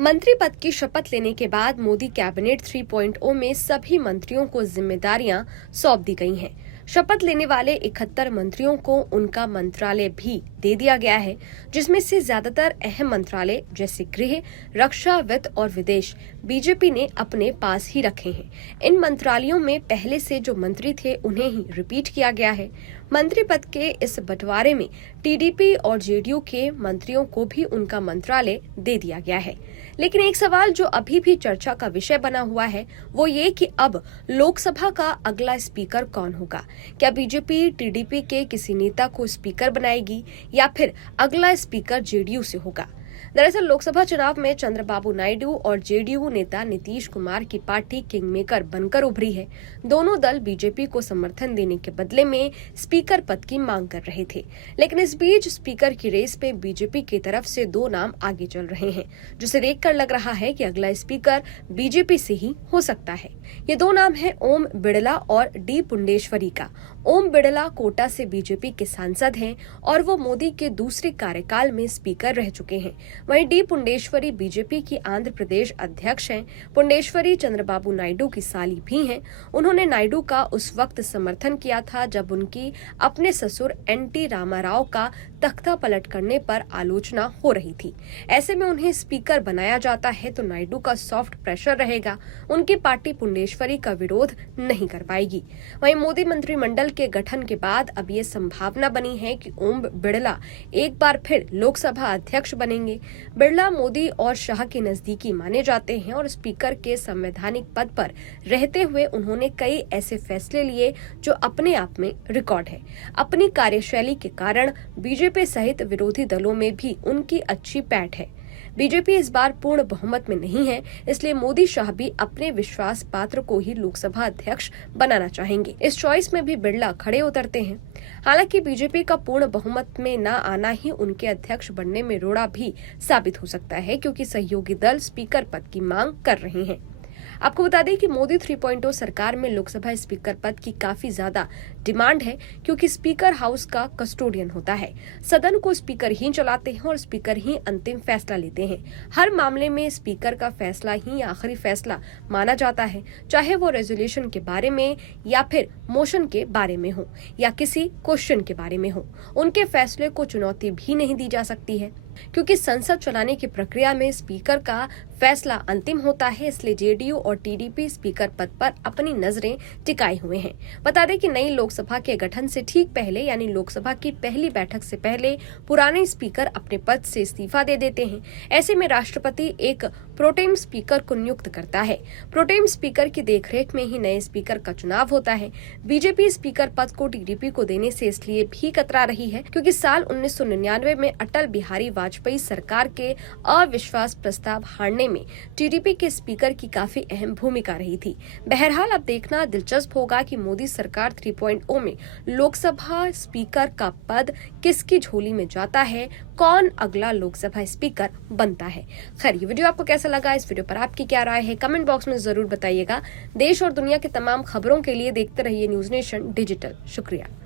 मंत्री पद की शपथ लेने के बाद मोदी कैबिनेट 3.0 में सभी मंत्रियों को जिम्मेदारियां सौंप दी गई हैं। शपथ लेने वाले 71 मंत्रियों को उनका मंत्रालय भी दे दिया गया है, जिसमें से ज्यादातर अहम मंत्रालय जैसे गृह, रक्षा, वित्त और विदेश बीजेपी ने अपने पास ही रखे हैं। इन मंत्रालयों में पहले से जो मंत्री थे उन्हें ही रिपीट किया गया है। मंत्री पद के इस बंटवारे में टीडीपी और जेडीयू के मंत्रियों को भी उनका मंत्रालय दे दिया गया है। लेकिन एक सवाल जो अभी भी चर्चा का विषय बना हुआ है वो ये कि अब लोकसभा का अगला स्पीकर कौन होगा। क्या बीजेपी टीडीपी के किसी नेता को स्पीकर बनाएगी या फिर अगला स्पीकर जेडीयू से होगा। दरअसल लोकसभा चुनाव में चंद्रबाबू नायडू और जेडीयू नेता नीतीश कुमार की पार्टी किंगमेकर बनकर उभरी है। दोनों दल बीजेपी को समर्थन देने के बदले में स्पीकर पद की मांग कर रहे थे, लेकिन इस बीच स्पीकर की रेस पे बीजेपी की तरफ से दो नाम आगे चल रहे हैं, जिसे देखकर लग रहा है कि अगला स्पीकर बीजेपी से ही हो सकता है। ये दो नाम है ओम बिड़ला और डी पुंडेश्वरी का। ओम बिड़ला कोटा से बीजेपी के सांसद हैं और वो मोदी के दूसरे कार्यकाल में स्पीकर रह चुके हैं। वहीं डी पुंडेश्वरी बीजेपी की आंध्र प्रदेश अध्यक्ष हैं। पुंडेश्वरी चंद्रबाबू नायडू की साली भी हैं। उन्होंने नायडू का उस वक्त समर्थन किया था जब उनकी अपने ससुर एनटी रामाराव का तख्ता पलट करने पर आलोचना हो रही थी। ऐसे में उन्हें स्पीकर बनाया जाता है तो नायडू का सॉफ्ट प्रेशर रहेगा। उनकी पार्टी पुंडेश्वरी का विरोध नहीं कर पाएगी। वहीं मोदी मंत्रिमंडल के गठन के बाद अब ये संभावना बनी है कि ओम बिड़ला एक बार फिर लोकसभा अध्यक्ष बनेंगे। बिड़ला मोदी और शाह के नजदीकी माने जाते हैं और स्पीकर के संवैधानिक पद पर रहते हुए उन्होंने कई ऐसे फैसले लिए जो अपने आप में रिकॉर्ड है। अपनी कार्यशैली के कारण बीजेपी सहित विरोधी दलों में भी उनकी अच्छी पैठ है। बीजेपी इस बार पूर्ण बहुमत में नहीं है, इसलिए मोदी शाह भी अपने विश्वास पात्र को ही लोकसभा अध्यक्ष बनाना चाहेंगे। इस चॉइस में भी बिड़ला खड़े उतरते हैं। हालांकि बीजेपी का पूर्ण बहुमत में न आना ही उनके अध्यक्ष बनने में रोड़ा भी साबित हो सकता है, क्योंकि सहयोगी दल स्पीकर पद की मांग कर रहे हैं। आपको बता दें कि मोदी 3.0 सरकार में लोकसभा स्पीकर पद की काफी ज्यादा डिमांड है, क्योंकि स्पीकर हाउस का कस्टोडियन होता है। सदन को स्पीकर ही चलाते हैं और स्पीकर ही अंतिम फैसला लेते हैं। हर मामले में स्पीकर का फैसला ही आखिरी फैसला माना जाता है, चाहे वो रेजोल्यूशन के बारे में या फिर मोशन के बारे में हो या किसी क्वेश्चन के बारे में हो। उनके फैसले को चुनौती भी नहीं दी जा सकती है, क्योंकि संसद चलाने की प्रक्रिया में स्पीकर का फैसला अंतिम होता है। इसलिए जेडीयू और टीडीपी स्पीकर पद पर अपनी नजरें टिकाए हुए हैं। बता दें कि नई लोकसभा के गठन से ठीक पहले यानी लोकसभा की पहली बैठक से पहले पुराने स्पीकर अपने पद से इस्तीफा दे देते हैं। ऐसे में राष्ट्रपति एक प्रोटेम स्पीकर को नियुक्त करता है। प्रोटेम स्पीकर की देखरेख में ही नए स्पीकर का चुनाव होता है। बीजेपी स्पीकर पद को टीडीपी को देने से इसलिए भी कतरा रही है क्योंकि साल 1999 में अटल बिहारी वाजपेयी सरकार के अविश्वास प्रस्ताव हारने में टीडीपी के स्पीकर की काफी अहम भूमिका रही थी। बहरहाल अब देखना दिलचस्प होगा कि मोदी सरकार 3.0 में लोकसभा स्पीकर का पद किसकी झोली में जाता है, कौन अगला लोकसभा स्पीकर बनता है। खैर, ये वीडियो आपको कैसा लगा, इस वीडियो पर आपकी क्या राय है, कमेंट बॉक्स में जरूर बताइएगा। देश और दुनिया के तमाम खबरों के लिए देखते रहिए न्यूज नेशन डिजिटल। शुक्रिया।